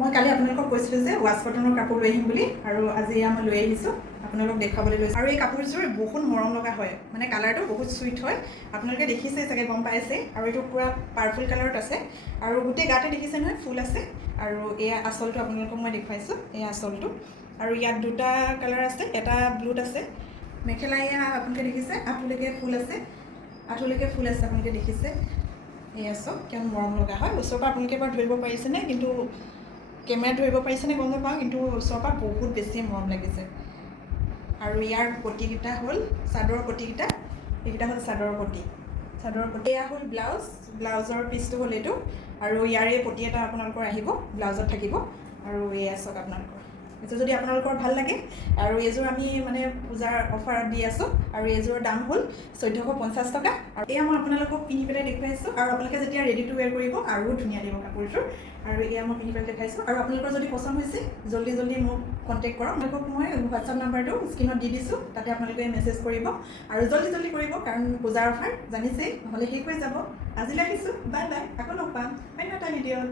মই কালি আপোনালোকক কৈছিলোঁ যে ৱাছ কটনৰ কাপোৰ লৈ আহিম বুলি, আৰু আজি মই লৈ আহিছোঁ আপোনালোকক দেখাবলৈ লৈছোঁ। আৰু এই কাপোৰযোৰ বহুত মৰম লগা হয়, মানে কালাৰটো বহুত চুইট হয়। আপোনালোকে দেখিছে চাগে, গম পাইছে। আৰু এইটো পূৰা পাৰ্পল কালাৰত আছে, আৰু গোটেই গাতে দেখিছে নহয় ফুল আছে। আৰু এয়া আঁচলটো আপোনালোকক মই দেখুৱাইছোঁ, এয়া আঁচলটো। আৰু ইয়াত দুটা কালাৰ আছে, এটা ব্লুত আছে। মেখেলা এয়া আপোনালোকে দেখিছে, আঁঠুলৈকে ফুল আছে, আঁঠুলৈকে ফুল আছে আপোনালোকে দেখিছে। এয়া চব কিমান মৰম লগা হয়। ওচৰৰ পৰা আপোনালোকে এবাৰ ধৰিব পাৰিছেনে, কিন্তু কেমেৰাত ধৰিব পাৰিছেনে গম নাপাওঁ, কিন্তু ওচৰৰ পৰা বহুত বেছি মৰম লাগিছে। আৰু ইয়াৰ পতিকেইটা হ'ল চাদৰৰ পতিকেইটা, এইকেইটা হ'ল চাদৰৰ পতি। চাদৰৰ পতি এয়া হ'ল ব্লাউজ, ব্লাউজৰ পিচটো হ'ল এইটো। আৰু ইয়াৰে পতি এটা আপোনালোকৰ আহিব, ব্লাউজত থাকিব। আৰু এয়া চাওক আপোনালোকৰ, এইটো যদি আপোনালোকৰ ভাল লাগে। আৰু এইযোৰ আমি মানে পূজাৰ অফাৰত দি আছোঁ, আৰু এইযোৰৰ দাম হ'ল 1450 টকা। আৰু এয়া মই আপোনালোকক পিন্ধি পেলাই দেখুৱাইছোঁ, আৰু আপোনালোকে যেতিয়া ৰেডি টু ৱেৰ কৰিব আৰু ধুনীয়া দিব কাপোৰযোৰ। আৰু এয়া মই পিন্ধি পেলাই দেখাইছোঁ। আৰু আপোনালোকৰ যদি পচন্দ হৈছে জল্দি জল্দি মোক কণ্টেক্ট কৰক। আপোনালোকক মই হোৱাটছআপ নাম্বাৰটো স্ক্ৰীণত দি দিছোঁ, তাতে আপোনালোকে মেছেজ কৰিব। আৰু জল্দি জল্দি কৰিব, কাৰণ পূজাৰ অফাৰ জানিছেই, নহ'লে শেষ হৈ যাব। আজিলৈ আহিছোঁ, বাই বাই, আকৌ লগ পাম অন্য এটা ভিডিঅ'ত।